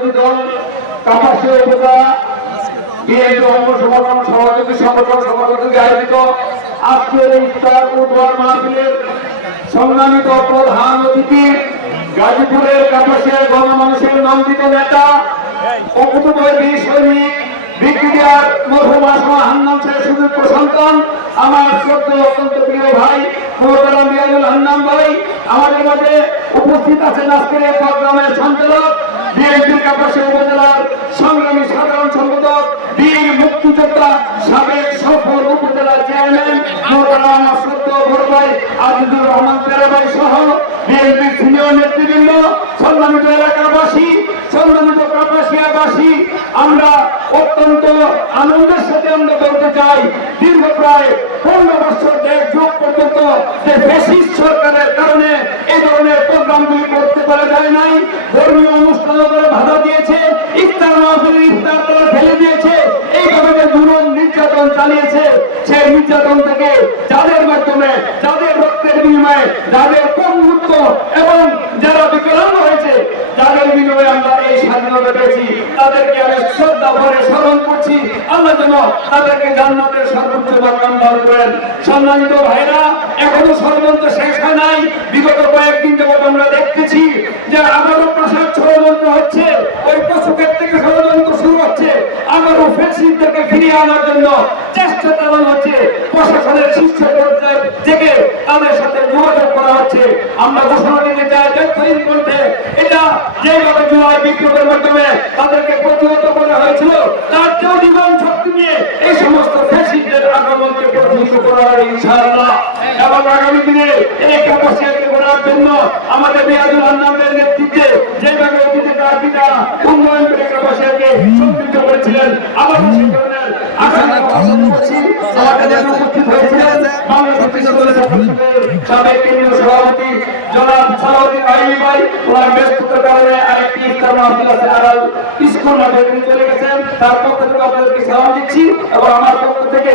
বিরোধী দল কাপাসিয়া উপজেলা বিএনপি অঙ্গ সংগঠন সভাপতি আয়োজিত আজকের ইফতার ও দোয়া মাহফিলের সম্মানিত প্রধান অতিথি গাজীপুরের কাপাসিয়ার গণমানুষের নন্দিত নেতা অকুতবীর সৈনিক ব্রিগেডিয়ার মরহুম আসমা হান্নান সাহেব সুযোগ্য সন্তান আমার শ্রদ্ধেয় অত্যন্ত প্রিয় ভাই মোহতারাম মিয়ানুল হান্নান ভাই আমাদের মাঝে উপস্থিত আছেন আজকের এই প্রোগ্রামের সঞ্চালক বিএনপির কাপাসিয়া উপজেলার সংগ্রামী সাধারণ সম্পাদক বীর মুক্তিযোদ্ধা সাবেক সফল উপজেলা চেয়ারম্যান মোহতারাম আমার শ্রদ্ধেয় বড় ভাই আজিজুর রহমান পেরা ভাই সহ বিএনপির সিনিয়র নেতৃবৃন্দ সম্মানিত এলাকাবাসী সম্মানিত কাপাসিয়াবাসী আমরা অত্যন্ত আনন্দের সাথে আমরা বলতে চাই দীর্ঘ প্রায় 15 বছর দেড় যুগ পর্যন্ত যে ফ্যাসিস্ট সরকারের কারণে এই ধরনের প্রোগ্রামগুলি করতে পারা যায় নাই ধর্মীয় অনুষ্ঠানও করে বাধা দিয়েছে ইফতার মাহফিলের ইফতার করে ফেলে দিয়েছে এইভাবে যে জুলুম নির্যাতন চালিয়েছে সেই নির্যাতন থেকে যাদের মাধ্যমে যাদের রক্তের বিনিময়ে যাদের পঙ্গুত্ব এবং যারা বিকলাঙ্গ হয়েছে যাদের বিনিময়ে আমরা এই স্বাধীনতা পেয়েছি তাদেরকে আমি শ্রদ্ধা ভরে স্মরণ করছি আল্লাহ যেন তাদেরকে জান্নাতের সর্বোচ্চ মাকাম দান করেন। সম্মানিত ভাইরা এখনো ষড়যন্ত্র শেষ হয় নাই বিগত কয়েকদিন যাবত আমরা দেখতেছি যে আবারও প্রসাদ ষড়যন্ত্র হচ্ছে ওই পশুকের থেকে ষড়যন্ত্র শুরু হচ্ছে আবারও ফ্যাসিস্টদেরকে ফিরিয়ে আনার জন্য চেষ্টা চালানো হচ্ছে প্রশাসনের শীর্ষ পর্যায়ে থেকে তাদের সাথে যোগাযোগ করা হচ্ছে। আমরা ঘোষণা দিতে চাই যতদিন বলতে এটা যেভাবে জুলাই বিপ্লবের মাধ্যমে তাদেরকে প্রতিহত করা হয়েছিল তার চেয়েও জীবন শক্তি নিয়ে এই সমস্ত ফ্যাসিস্টদের আগমনকে প্রতিহত করা হবে ইনশাআল্লাহ। এবং আগামী দিনে এই কাপাসিয়াকে গড়ার জন্য আমাদের মিয়াদুল হান্নানের নেতৃত্বে যেভাবে অতীতে তার পিতা উন্নয়ন করে কাপাসিয়াকে সমৃদ্ধ করেছিলেন আবার সেই ধরনের আশা করছি আমাদের উপস্থিত হয়েছিলেন বাংলাদেশ সাবেক কেন্দ্রীয় সভাপতি জনাব সালাউদ্দিন আইয়ুবী ভাই ওনার ব্যস্ততার কারণে আরেকটি ইফতার মাহফিল আছে আড়াল স্কুল মাঠে তিনি চলে গেছেন তার পক্ষ থেকে আপনাদেরকে সালাম দিচ্ছি এবং আমার পক্ষ থেকে